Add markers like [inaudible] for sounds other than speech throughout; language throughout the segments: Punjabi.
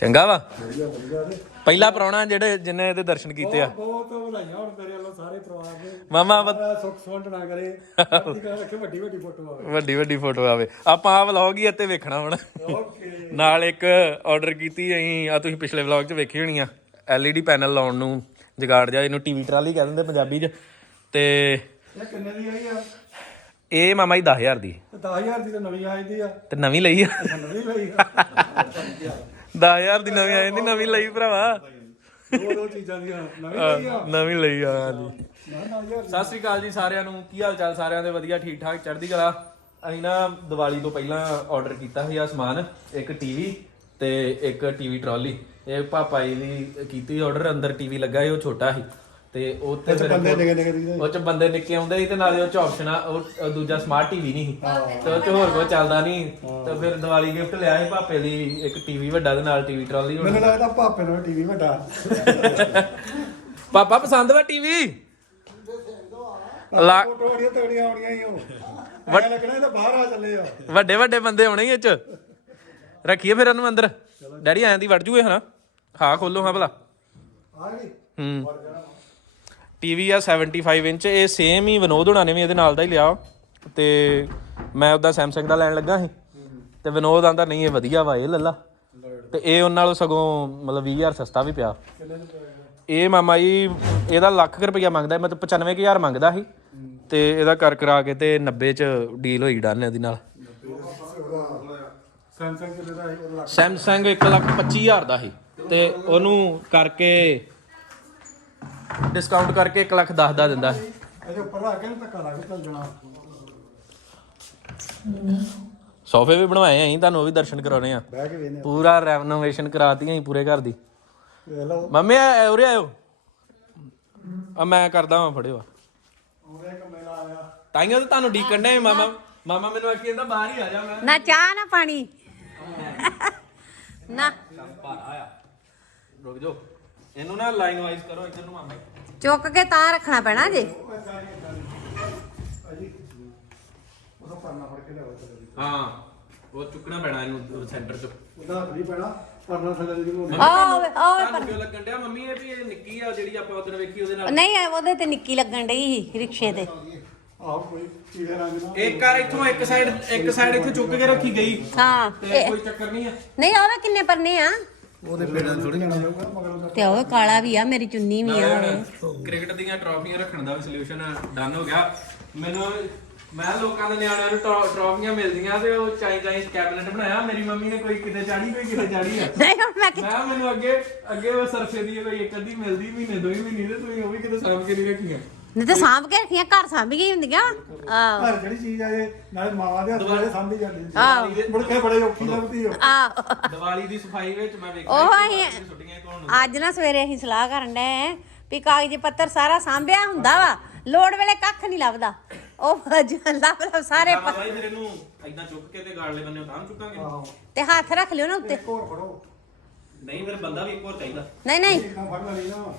ਚੰਗਾ ਵਾ। ਪਹਿਲਾ ਪ੍ਰਾਹੁਣਾ ਜਿਹੜੇ ਜਿਨੇ ਇਹਦੇ ਦਰਸ਼ਨ ਕੀਤੇ ਆ। ਬਹੁਤ ਵਧਾਈਆਂ ਹੁਣ ਤੇਰੇ ਵੱਲੋਂ ਸਾਰੇ ਪਰਿਵਾਰ ਨੂੰ। ਮਾਮਾ ਵ- ਸਾਰਾ ਸੁੱਖ ਸੁੰਡ ਨਾ ਕਰੇ। ਰੱਖੇ ਵੱਡੀ ਵੱਡੀ ਫੋਟੋ ਆਵੇ। ਵੱਡੀ ਵੱਡੀ ਫੋਟੋ ਆਵੇ। ਆਪਾਂ ਆ ਵਲੌਗ ਹੀ ਇੱਥੇ ਵੇਖਣਾ ਹੁਣ। ਓਕੇ ਨਾਲ ਇੱਕ ਆਰਡਰ ਕੀਤੀ ਅਸੀਂ। ਆ ਤੁਸੀਂ ਪਿਛਲੇ ਵਲੌਗ 'ਚ ਵੇਖੀ ਹੋਣੀ ਆ। LED ਪੈਨਲ ਲਾਉਣ ਨੂੰ। ਜਗਾੜ ਜਾ ਇਹਨੂੰ ਟੀਵੀ ਟਰਾਲੀ ਕਹਿ ਦਿੰਦੇ ਪੰਜਾਬੀ 'ਚ। ਤੇ ਇਹ ਕਿੰਨੇ ਦੀ ਆਈ ਆ? ਇਹ ਮਾਮਾ ਜੀ 10000 ਦੀ। ਤੇ 10000 ਦੀ ਤਾਂ ਨਵੀਂ ਆਈ ਦੀ ਆ। ਤੇ ਨਵੀਂ ਲਈ ਆ। ਨਵੀਂ ਲਈ ਆ। 10000 ਦੀ ਨਵੀਂ ਆ ਜਾਂਦੀ ਨਵੀਂ ਲਈ ਭਰਾਵਾ। ਦੋ ਦੋ ਚੀਜ਼ਾਂ ਦੀਆਂ ਨਵੀਂ ਲਈ ਆ? ਨਵੀਂ ਲਈ ਆ ਹਾਂਜੀ ਨਾ ਨਾ ਯਾਰ ਸਤਿ ਸ੍ਰੀ ਅਕਾਲ ਜੀ ਸਾਰਿਆਂ ਨੂੰ। ਕੀ ਹਾਲ ਚਾਲ ਸਾਰਿਆਂ ਦੇ? ਵਧੀਆ ਠੀਕ ਠਾਕ ਚੜ੍ਹਦੀ ਕਲਾ। ਅਸੀਂ ਨਾ ਦੀਵਾਲੀ ਤੋਂ ਪਹਿਲਾਂ ਆਰਡਰ ਕੀਤਾ ਸੀ ਆ ਸਮਾਨ ਇੱਕ ਟੀਵੀ ਤੇ ਇੱਕ ਟੀਵੀ ਟਰਾਲੀ ਇਹ ਪਾਪਾ ਜੀ ਦੀ ਕੀਤੀ ਆਰਡਰ ਅੰਦਰ ਟੀਵੀ ਲੱਗਾ ਸੀ ਉਹ ਛੋਟਾ ਸੀ। ਤੇ ਉੱਥੇ ਫਿਰ ਬੰਦੇ ਨਿਕੇ ਨਿਕੇ ਦੀ ਉਹ ਚ ਬੰਦੇ ਨਿੱਕੇ ਆਉਂਦੇ ਸੀ ਤੇ ਨਾਲੇ ਉਹ ਚ ਆਪਸ਼ਨ ਆ ਉਹ ਉਹ ਦੂਜਾ ਸਮਾਰਟ ਟੀਵੀ ਨਹੀਂ ਸੀ। ਤੇ ਉਹ ਚ ਹੋਰ ਕੋ ਚੱਲਦਾ ਨਹੀਂ ਤੇ ਫਿਰ ਦੀਵਾਲੀ ਗਿਫਟ ਲਿਆ ਸੀ ਪਾਪੇ ਲਈ ਇੱਕ ਟੀਵੀ ਵੱਡਾ ਤੇ ਨਾਲ ਟੀਵੀ ਟਰਾਲੀ ਹੁਣ ਮੈਨੂੰ ਲੱਗਦਾ ਭਾਪੇ ਨਾਲ ਟੀਵੀ ਵੱਡਾ। [laughs] ਪਾਪਾ ਪਸੰਦ ਵਾ ਟੀਵੀ ਲਾ ਫੋਟੋ ਆੜੀਆਂ ਤਗੜੀਆਂ ਆਉਣੀਆਂ ਹੀ ਉਹ। ਐ ਲੱਗਣਾ ਇਹ ਤਾਂ ਬਾਹਰ ਆ ਚੱਲੇ ਆ। ਵੱਡੇ ਵੱਡੇ ਬੰਦੇ ਹੋਣੇ ਹੀ ਇਹ ਚ। ਰੱਖੀਏ ਫਿਰ ਇਹਨੂੰ ਅੰਦਰ। ਡੈਡੀ ਐਂ ਦੀ ਵੜ ਜੂਏ ਹਨਾ। ਹਾਂ ਖੋਲੋ ਹਾਂ ਭਲਾ। ਆ ਗਈ? ਹੂੰ। ਟੀਵੀ ਆ 75 ਇੰਚ ਇਹ ਸੇਮ ਹੀ ਵਿਨੋਦ ਹੋਣਾ ਨੇ ਵੀ ਇਹਦੇ ਨਾਲ ਦਾ ਹੀ ਲਿਆ। ਤੇ ਮੈਂ ਉਹਦਾ ਸੈਮਸੰਗ ਦਾ ਲੈਣ ਲੱਗਾ ਸੀ। ਤੇ ਵਿਨੋਦ ਆਂਦਾ ਨਹੀਂ ਇਹ ਵਧੀਆ ਵਾ ਇਹ ਲੱਲਾ ਤੇ ਇਹ ਉਹਨਾਂ ਨਾਲੋਂ ਸਗੋਂ ਮਤਲਬ 20000 ਸਸਤਾ ਵੀ ਪਿਆ। ਇਹ ਮਾਮਾ ਜੀ ਇਹਦਾ ਲੱਖ ਰੁਪਈਆ ਮੰਗਦਾ ਹੈ, ਮਤਲਬ 95000 ਮੰਗਦਾ ਸੀ। ਤੇ ਇਹਦਾ ਕਰ ਕਰਾ ਕੇ ਤੇ 90 ਚ ਡੀਲ ਹੋਈ ਡਨ ਇਹਦੀ ਨਾਲ। ਸੈਮਸੰਗ ਕਿੰਨੇ ਦਾ ਲੱਖ ਸੈਮਸੰਗ 125000 ਦਾ ਸੀ। ਤੇ ਉਹਨੂੰ ਕਰਕੇ ਡਿਸਕਾਊਂਟ ਕਰਕੇ 1 ਲੱਖ 10 ਦਾ ਦਿੰਦਾ ਇਹਦੇ ਉੱਪਰ ਰੱਖ ਕੇ ਨਾ ਧੱਕਾ ਲਾ ਕੇ ਚੱਲ ਜਾਣਾ। ਸੋਫੇ ਵੀ ਬਣਵਾਏ ਆਂ ਤੁਹਾਨੂੰ ਉਹ ਵੀ ਦਰਸ਼ਨ ਕਰਾਉਣੇ ਆ। ਬਹਿ ਕੇ ਵੇਨੇ ਪੂਰਾ ਰੈਨੋਵੇਸ਼ਨ ਕਰਾਤੀ ਆਂ ਪੂਰੇ ਘਰ ਦੀ। ਵੇਖ ਲਓ। ਮੰਮੀ ਆ- ਉਰੇ ਆਇਓ। ਆ ਮੈਂ ਕਰਦਾ ਵਾਂ ਫੜਿਓ ਉਹਦੇ ਕਮੇਲਾ ਆਇਆ। ਤਾਈਆਂ ਤਾਂ ਤੁਹਾਨੂੰ ਡੀਕਣ ਨੇ ਮਾਮਾ ਮਾਮਾ ਮੈਨੂੰ ਆਖੀ ਜਾਂਦਾ ਬਾਹਰ ਹੀ ਆ ਜਾ ਮੈਂ। ਨਾ ਚਾਹ ਨਾ ਪਾਣੀ। ਨਾ। ਭਾਰਾ ਆ। ਰੁਕ ਜਾਓ। ਇਹਨੂੰ ਨਾ ਲਾਈਨ ਵਾਈਜ਼ ਕਰੋ ਇੱਧਰ ਨੂੰ ਮਾਮਾ। ਚੁੱਕ ਕੇ ਤਾਂ ਰੱਖਣਾ ਪੈਣਾ ਜੀ। ਅਜੀ ਉਹਦਾ ਪਰਨਾ ਫੜ ਕੇ ਲਿਆਓ ਤੇ ਹਾਂ ਉਹ ਚੁੱਕਣਾ ਪੈਣਾ ਇਹਨੂੰ ਸੈਂਟਰ ਚ। ਉਹਦਾ ਹੱਥ ਨਹੀਂ ਪੈਣਾ ਪਰਨਾ ਥੱਲੇ ਦੀ ਨੂੰ ਆਹ ਵੇ ਆਹ ਤੁਹਾਨੂੰ ਕਿਉਂ ਲੱਗਣ ਡਿਆ? ਮੰਮੀ ਇਹ ਵੀ ਇਹ ਨਿੱਕੀ ਆ ਜਿਹੜੀ ਆਪਾਂ ਉਦੋਂ ਵੇਖੀ ਉਹਦੇ ਨਾਲ। ਨਹੀਂ ਉਹਦੇ ਤੇ ਨਿੱਕੀ ਲੱਗਣ ਡਈ ਸੀ ਰਿਕਸ਼ੇ ਤੇ। ਆਹ ਕੋਈ ਕੀੜੇ ਰੰਗ ਨਾਲ ਇੱਕ ਕਾਰ ਇੱਥੋਂ ਇੱਕ ਸਾਈਡ ਇੱਕ ਸਾਈਡ ਇੱਥੋਂ ਚੁੱਕ ਕੇ ਰੱਖੀ ਗਈ। ਹਾਂ ਤੇ ਕੋਈ ਚੱਕਰ ਨਹੀਂ ਆ। ਨਹੀਂ ਆਵੇ ਕਿੰਨੇ ਪਰਨੇ ਆ? ਉਹਦੇ ਪੇੜਾਂ ਥੋੜੀ ਜਾਣਾ ਜਾਊਗਾ। ਮਗਰ ਉਹਦਾ ਤੇ ਉਹ ਕਾਲਾ ਵੀ ਆ ਮੇਰੀ ਚੁੰਨੀ ਵੀ ਆ। ਕ੍ਰਿਕਟ ਦੀਆਂ ਟਰਾਫੀਆਂ ਰੱਖਣ ਦਾ ਵੀ ਸੋਲੂਸ਼ਨ ਡਨ ਹੋ ਗਿਆ। ਮੈਨੂੰ ਮੈਂ ਲੋਕਾਂ ਦੇ ਨਿਆਣਿਆਂ ਨੂੰ ਟਰੋ- ਟਰਾਫੀਆਂ ਮਿਲਦੀਆਂ ਤੇ ਉਹ ਚਾਈ ਚਾਈ ਕੈਬਨਿਟ ਬਣਾਇਆ। ਮੇਰੀ ਮੰਮੀ ਨੇ ਕੋਈ ਕਿਤੇ ਚਾੜੀ ਕੋਈ ਕਿਤੇ ਚਾੜੀ ਆ। ਨਹੀਂ ਹੁਣ ਮੈਂ ਕਿ- ਮੈਂ ਕਿਹਾ ਮੈਨੂੰ ਅੱਗੇ ਅੱਗੇ ਉਹ ਸਰਫੇ ਦੀ ਕੋਈ ਇੱਕ ਅੱਧੀ ਮਿਲਦੀ ਮਹੀਨੇ ਦੋ ਹੀ ਮਹੀਨੇ ਤੇ ਤੁਸੀਂ ਉਹ ਵੀ ਕਿਤੇ ਸਾਂਭ ਕੇ ਨਹੀਂ ਰੱਖੀਆਂ। ਨਹੀਂ ਤੇ ਸਾਂਭ ਕੇ ਰੱਖੀਆਂ ਘਰ ਸਾਂਭ ਗਈ ਹੁੰਦੀਆਂ। ਆ ਘਰ ਜਿਹੜੀ ਚੀਜ਼ ਆ ਇਹ? ਨਾਲੇ ਮਾਵਾਂ ਦੇ ਹੱਥ ਨਾਲ ਸਾਂਭੀ ਜਾਂਦੀ ਆਹ। ਮੁੜ ਕੇ ਬੜੇ ਔਖੀ ਲੱਗਦੀ ਆ। ਆ ਦੀਵਾਲੀ ਦੀ ਸਫ਼ਾਈ ਵਿੱਚ ਮੈਂ ਵੇਖਿਆ ਉਹ ਕਿ ਅਸੀਂ ਛੁੱਟੀਆਂ ਧੋਣ ਨੂੰ ਅੱਜ ਨਾ ਸਵੇਰੇ ਅਸੀਂ ਸਲਾਹ ਕਰਨ ਡਏ ਵੀ ਕਾਗਜ਼ ਪੱਤਰ ਸਾਰਾ ਸਾਂਭਿਆ ਹੁੰਦਾ ਵਾ। ਲੋੜ ਵੇਲੇ ਕੱਖ ਨਹੀਂ ਲੱਭਦਾ। ਉਹ ਅੱਜ ਲੱਭ ਲੱਭ ਸਾਰੇ ਪ- ਜੀ ਫਿਰ ਇਹਨੂੰ ਇਦਾਂ ਚੁੱਕ ਕੇ ਤੇ ਗਾੜਲੇ ਬੰਨੇ ਤਾਂ ਚੁੱਕਾਂਗੇ। ਤੇ ਹੱਥ ਰੱਖ ਲਿਓ ਨਾ ਉੱਤੇ। ਇੱਕ ਹੋਰ ਫੜੋ। ਨਹੀਂ ਫਿਰ ਬੰਦਾ ਵੀ ਇੱਕ ਹੋਰ ਚਾਹੀਦਾ। ਨਹੀਂ ਨਹੀਂ। ਇੱਕ ਫੜ ਲੈਣੀ ਨਾ।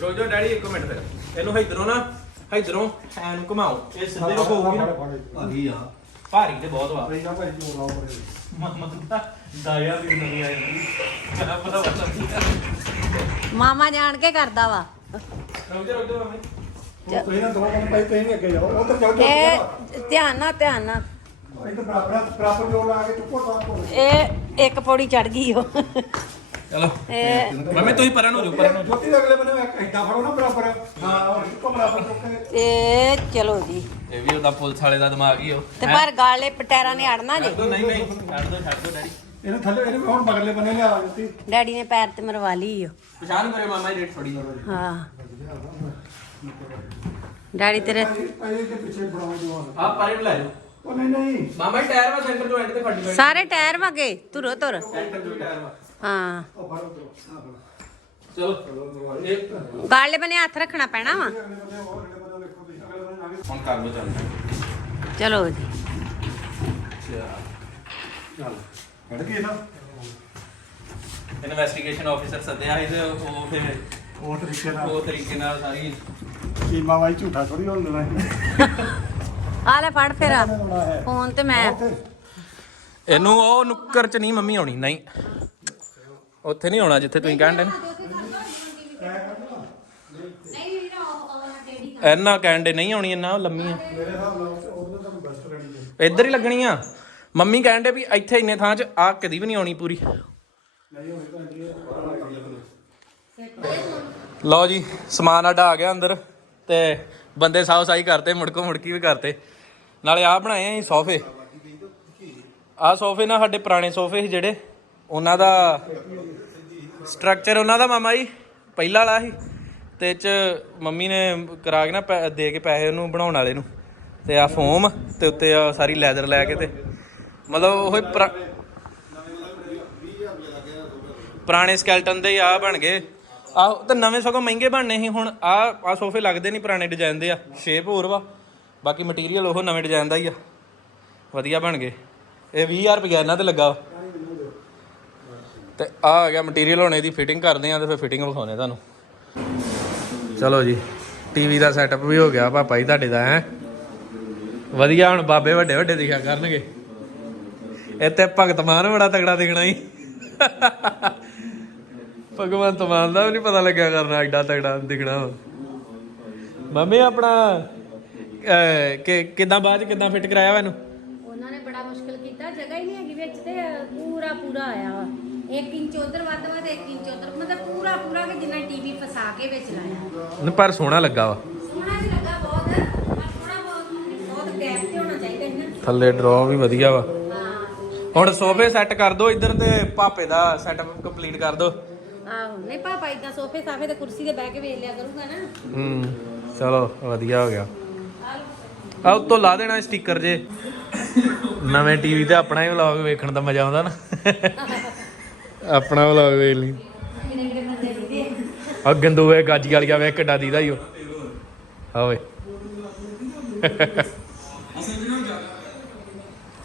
ਰੁਕ ਜਾਓ ਡੈਡੀ ਇੱਕ ਮਿੰਟ ਫਿਰ। ਇਹਨੂੰ ਇਧਰੋਂ ਨਾ ਇਧਰੋਂ ਐ ਨੂੰ ਘੁਮਾਓ। ਇਹ ਸਿੱਧੇ ਨੂੰ ਹੋਊਗੀ ਨਾ ਭਾਰੀ ਆ। ਭਾਰੀ ਤੇ ਬਹੁਤ ਵਾ। ਪਈ ਨਾ ਭਾਈ ਜੋਰ ਲਾਓ ਪਰੇ ਮਾਮਾ ਦਾ ਦਾਇਆ ਦੀ ਨਵੀਂ ਆਈ ਮੈਂ ਪਤਾ ਪਤਾ ਮਾਮਾ ਜਾਣ ਕੇ ਕਰਦਾ ਵਾ। ਰੁਕ ਜਾ ਰੁਕ ਜਾ ਮਾਮੀ। ਉਹ ਤੁਸੀਂ ਨਾ ਦੋ ਕੰਮ ਭਾਈ ਤੁਸੀਂ ਵੀ ਅੱਗੇ ਜਾਓ। ਉਧਰ ਜਾਓ ਇਹ ਧਿਆਨ ਨਾਲ ਧਿਆਨ ਨਾਲ। ਇੱਧਰ ਬਰਾਬਰ ਬਰਾਬਰ ਜੋਰ ਲਾ ਕੇ ਚੁੱਕੋ ਤਾਂ ਕੋਲ ਇਹ ਇੱਕ ਪੌੜੀ ਚੜ ਗਈ ਉਹ। ਚਲੋ। ਮੰਮੀ ਤੁਸੀਂ ਪਰਾਂ ਨੂੰ ਜੋ ਪਰਾਂ ਨੂੰ ਜੋਤੀ ਦੇ ਅਗਲੇ ਬੰਨੇ ਇੱਕ ਏਦਾਂ ਫੜੋ ਨਾ ਬਰਾਬਰ। ਹਾਂ ਚੁੱਕੋ ਬਰਾਬਰ ਚੁੱਕ ਕੇ। ਇਹ ਚਲੋ ਜੀ। ਇਹ ਵੀ ਉਹਦਾ ਪੁਲਿਸ ਵਾਲੇ ਦਾ ਦਿਮਾਗ ਹੀ ਉਹ ਤੇ ਪਰ ਗਾਲੇ ਪਟੈਰਾਂ ਨੇ ਅੜਨਾ ਜੇ ਦੋ ਨਹੀਂ ਨਹੀਂ ਛੱਡ ਦੋ ਛੱਡ ਦੋ ਡੈਡੀ। ਇਹਨੂੰ ਥੱਲੇ ਇਹਨੂੰ ਹੁਣ ਬਗਲੇ ਬੰਨੇ ਲਿਆ ਜੋਤੀ ਡੈਡੀ ਨੇ ਪੈਰ ਤੇ ਮਰਵਾ ਲਈ ਓ। ਪਛਾਣ ਕਰੇ ਮਾਮਾ ਜੀ ਰੇਟ ਥੋੜੀ ਹਾਂ। ਡੈਡੀ ਤੇਰੇ ਇਹ ਦੇ ਪਿੱਛੇ ਬਣਾਓ ਜਵਾਨ ਆ। ਪਰੇ ਨੂੰ ਲੈ ਜਾਓ। ਉਹ ਨਹੀਂ ਨਹੀਂ। ਮਾਮਾ ਜੀ ਟਾਇਰ ਵਾ ਸੈਂਟਰ ਤੋਂ ਐਂਡ ਤੇ ਫੜੀ ਬੈਠ ਸਾਰੇ ਟਾਇਰ ਵਗੇ। ਤੁਰੋ ਤੁਰ। ਸੈਂਟਰ ਤੋਂ ਟਾਇਰ ਵਾ। ਹਾਂ। ਉਹ ਫੜੋ ਕਰੋ ਆਹ ਫੜੋ ਚਲੋ। ਇਹ ਗਾਲੇ ਬਨੇ ਹੱਥ ਰੱਖਣਾ ਪੈਣਾ ਵਾ। ਅਗਲੇ ਬੰਨੇ ਹੋਰ ਅਗਲੇ ਬੰਨੇ ਵੇਖੋ ਤੁਸੀਂ ਅਗਲੇ ਆ ਕੇ ਹੁਣ ਕਰ ਲੋ ਚੱਲ। ਚਲੋ ਜੀ। ਚੱਲ। ਫੜ ਗਏ ਨਾ ਇਨਵੈਸਟੀਗੇਸ਼ਨ ਆਫੀਸਰ ਸੱਦਿਆ ਸੀ ਤੇ ਉਹ ਫਿਰ ਉਹ ਤਰੀਕੇ ਨਾਲ। ਉਹ ਤਰੀਕੇ ਨਾਲ ਸਾਰੀ ਕੀਮਾ ਵਾਈ ਝੂਠਾ ਥੋੜੀ ਹੋਣ ਦੇਣਾ ਆ ਲੈ ਫੜ ਫਿਰ। ਫੋਨ ਤੇ ਮੈਂ ਇਹਨੂੰ ਉਹ ਨੁੱਕਰ ਚ ਨਹੀਂ ਮੰਮੀ ਆਉਣੀ ਨਹੀਂ। ਉੱਥੇ ਨਹੀਂ ਆਉਣਾ ਜਿੱਥੇ ਤੁਸੀਂ ਕਹਿੰਦੇ ਨੇ? ਨਹੀਂ ਵੀਰ ਉਹ ਇੰਨਾ ਕਹਿੰਦੇ ਨਹੀਂ ਆਉਣੀ, ਇੰਨਾ ਲੰਮੀ ਆ ਮੇਰੇ ਹਿਸਾਬ ਨਾਲ ਉਹਦੇ ਤਾਂ ਬੈਸਟ ਰਹਿਣੀ ਹੈ ਇੱਧਰ ਹੀ ਲੱਗਣੀ ਆ ਮੰਮੀ ਕਹਿੰਦੇ ਵੀ ਇੱਥੇ ਇੰਨੇ ਥਾਂ 'ਚ ਆ ਕਦੀ ਵੀ ਨਹੀਂ ਆਉਣੀ ਪੂਰੀ। ਲਓ ਜੀ, ਸਮਾਨ ਆਡਾ ਆ ਗਿਆ ਅੰਦਰ ਤੇ ਬੰਦੇ ਸਾਫ਼ ਸਾਈ ਕਰਤੇ ਮੁੜਕੋ ਮੁੜਕੀ ਵੀ ਕਰਤੇ ਨਾਲੇ ਆ ਬਣਾਏ ਆ ਸੋਫੇ। ਆ ਸੋਫੇ ਨਾ ਸਾਡੇ ਪੁਰਾਣੇ ਸੋਫੇ ਸੀ ਜਿਹੜੇ। ਉਹਨਾਂ ਦਾ ਸਟਰਕਚਰ ਉਹਨਾਂ ਦਾ ਮਾਮਾ ਜੀ, ਪਹਿਲਾ ਵਾਲਾ ਸੀ। ਤੇ ਚ ਮੰਮੀ ਨੇ ਕਰਾ ਕੇ ਨਾ ਪੈ- ਦੇ ਕੇ ਪੈਸੇ ਉਹਨੂੰ ਬਣਾਉਣ ਵਾਲੇ ਨੂੰ। ਤੇ ਆ ਫੋਮ ਤੇ ਉੱਤੇ ਆ ਸਾਰੀ ਲੈਦਰ ਲੈ ਕੇ ਤੇ। ਮਤਲਬ ਉਹ ਪੁਰਾ- ਪੁਰਾਣੇ ਸਕੈਲਟਨ ਦੇ ਆ ਬਣ ਗਏ। ਆਹ ਤੇ ਨਵੇਂ ਸਗੋਂ ਮਹਿੰਗੇ ਬਣਨੇ ਸੀ, ਹੁਣ ਆ ਆ ਸੋਫੇ ਲੱਗਦੇ ਨਹੀਂ ਪੁਰਾਣੇ ਡਿਜ਼ਾਈਨ ਦੇ ਆ। ਸ਼ੇਪ ਹੋਰ ਵਾ। ਬਾਕੀ ਮਟੀਰੀਅਲ ਉਹ ਨਵੇਂ ਡਿਜ਼ਾਈਨ ਦਾ ਹੀ ਆ। ਵਧੀਆ ਬਣ ਗਏ। ਇਹ 20000 ਰੁਪਏ ਇਹਨਾਂ ਤੇ ਲੱਗਾ ਵਾ। ਤੇ ਆ ਆ ਗਿਆ ਮਟੀਰੀਅਲ ਹੁਣ ਇਹਦੀ ਫਿਟਿੰਗ ਕਰਦੇ ਆ ਤੇ ਫਿਰ ਫਿਟਿੰਗ ਵਿਖਾਉਣੇ ਤੁਹਾਨੂੰ। ਚਲੋ ਜੀ ਟੀਵੀ ਦਾ ਸੈਟਅਪ ਵੀ ਹੋ ਗਿਆ, ਪਾਪਾ ਜੀ ਤੁਹਾਡੇ ਦਾ, ਹੈ? ਵਧੀਆ, ਹੁਣ ਬਾਬੇ ਵੱਡੇ ਵੱਡੇ ਦਿਖਿਆ ਕਰਨਗੇ। ਇੱਥੇ ਭਗਤ ਮਾਨ ਬੜਾ ਤਗੜਾ ਦਿਖਣਾ ਹੀ ਭਗਵੰਤ ਮਾਨ ਦਾ ਵੀ ਨਹੀਂ ਪਤਾ ਲੱਗਿਆ ਕਰਨਾ ਐਡਾ ਤਗੜਾ ਦਿਖਣਾ ਮੰਮੀ, ਆਪਣਾ ਕਿ, ਕਿਦਾਂ ਬਾਅਦ ਚ ਕਿਦਾਂ ਫਿਟ ਕਰਾਇਆ ਵਾ ਇਹਨੂੰ? ਉਹਨਾਂ ਨੇ ਬੜਾ ਮੁਸ਼ਕਲ ਕੀਤਾ, ਜਗ੍ਹਾ ਹੀ ਨਹੀਂ ਹੈਗੀ ਵਿੱਚ ਤੇ ਪੂਰਾ ਪੂਰਾ ਆਇਆ ਵਾ। 1 ਇੰਚ ਉਧਰ ਵੱਧ ਵਾ ਤੇ 1 ਇੰਚ ਉਧਰ। ਮਤਲਬ ਪੂਰਾ ਪੂਰਾ ਕਿ ਜਿੰਨਾ ਟੀਵੀ ਫਸਾ ਕੇ ਵਿੱਚ ਲਾਇਆ। ਨਹੀਂ, ਪਰ ਸੋਹਣਾ ਲੱਗਾ ਵਾ। ਸੋਹਣਾ ਵੀ ਲੱਗਾ ਬਹੁਤ ਪਰ ਥੋੜਾ ਬਹੁਤ ਬਹੁਤ ਗੈਪ ਤੇ ਹੋਣਾ ਚਾਹੀਦਾ ਸੀ ਨਾ ਥੱਲੇ ਡਰਾਅ ਵੀ ਵਧੀਆ ਵਾ। ਹੁਣ ਸੋਫੇ ਸੈੱਟ ਕਰ ਦੋ ਇੱਧਰ ਤੇ ਪਾਪੇ ਦਾ ਸੈਟਅਪ ਕੰਪਲੀਟ ਕਰ ਦੋ। ਆਹੋ ਨਹੀਂ ਪਾਪਾ ਇਦਾਂ ਸੋਫੇ ਸਾਫੇ ਤੇ ਕੁਰਸੀ ਤੇ ਬਹਿ ਕੇ ਵੇਖ ਲਿਆ ਕਰੂਗਾ ਨਾ। ਹੂੰ ਚਲੋ ਵਧੀਆ ਹੋ ਗਿਆ। ਆ ਉੱਤੋਂ ਲਾ ਦੇਣਾ ਸਟicker ਜੇ। ਨਵੇਂ ਟੀਵੀ ਤੇ ਆਪਣਾ ਹੀ ਵਲੌਗ ਵੇਖਣ ਦਾ ਮਜ਼ਾ ਆਉਂਦਾ ਨਾ। [laughs] ਆਪਣਾ ਵਲੌਗ ਵੇਖ ਲਈ। ਆ ਗੰਦੂਏ ਗਾਜੀ ਵਾਲੀਆ ਵੇ ਕਿੱਡਾ ਦੀਦਾ ਈ ਉਹ। ਆ ਓਏ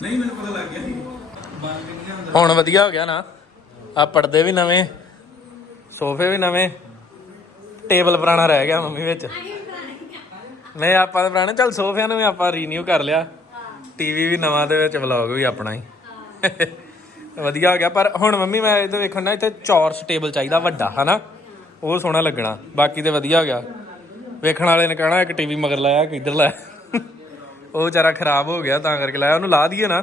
ਨਹੀਂ ਮੈਨੂੰ ਪਤਾ ਲੱਗ ਗਿਆ ਸੀ ਹੁਣ ਵਧੀਆ ਹੋ ਗਿਆ ਨਾ। ਆ ਪਰਦੇ ਵੀ ਨਵੇਂ ਸੋਫੇ ਵੀ ਨਵੇਂ ਟੇਬਲ ਪੁਰਾਣਾ ਰਹਿ ਗਿਆ ਮੰਮੀ ਵਿੱਚ। ਨਹੀਂ ਆਪਾਂ ਤਾਂ ਪੁਰਾਣੇ ਚੱਲ ਸੋਫਿਆਂ ਨੂੰ ਵੀ ਆਪਾਂ ਰੀਨਿਊ ਕਰ ਲਿਆ। ਟੀਵੀ ਵੀ ਨਵਾਂ ਦੇ ਵਿੱਚ ਵਲੌਗ ਵੀ ਆਪਣਾ ਹੀ। ਵਧੀਆ ਹੋ ਗਿਆ ਪਰ ਹੁਣ ਮੰਮੀ ਮੈਂ ਇਹਦੇ ਵੇਖਣ ਨਾ ਇੱਥੇ ਚੌਰਸ ਟੇਬਲ ਚਾਹੀਦਾ ਵੱਡਾ ਹਨਾ? ਉਹ ਸੋਹਣਾ ਲੱਗਣਾ ਬਾਕੀ ਤੇ ਵਧੀਆ ਹੋ ਗਿਆ। ਵੇਖਣ ਵਾਲੇ ਨੇ ਕਹਿਣਾ ਇੱਕ ਟੀਵੀ ਮਗਰ ਲਾਇਆ ਕਿ ਇੱਧਰ ਲਾਇਆ। ਉਹ ਵਿਚਾਰਾ ਖਰਾਬ ਹੋ ਗਿਆ ਤਾਂ ਕਰਕੇ ਲਾਇਆ। ਉਹਨੂੰ ਲਾ ਦਈਏ ਨਾ।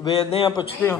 ਵੇਚਦੇ ਆ ਪੁੱਛਦੇ ਆ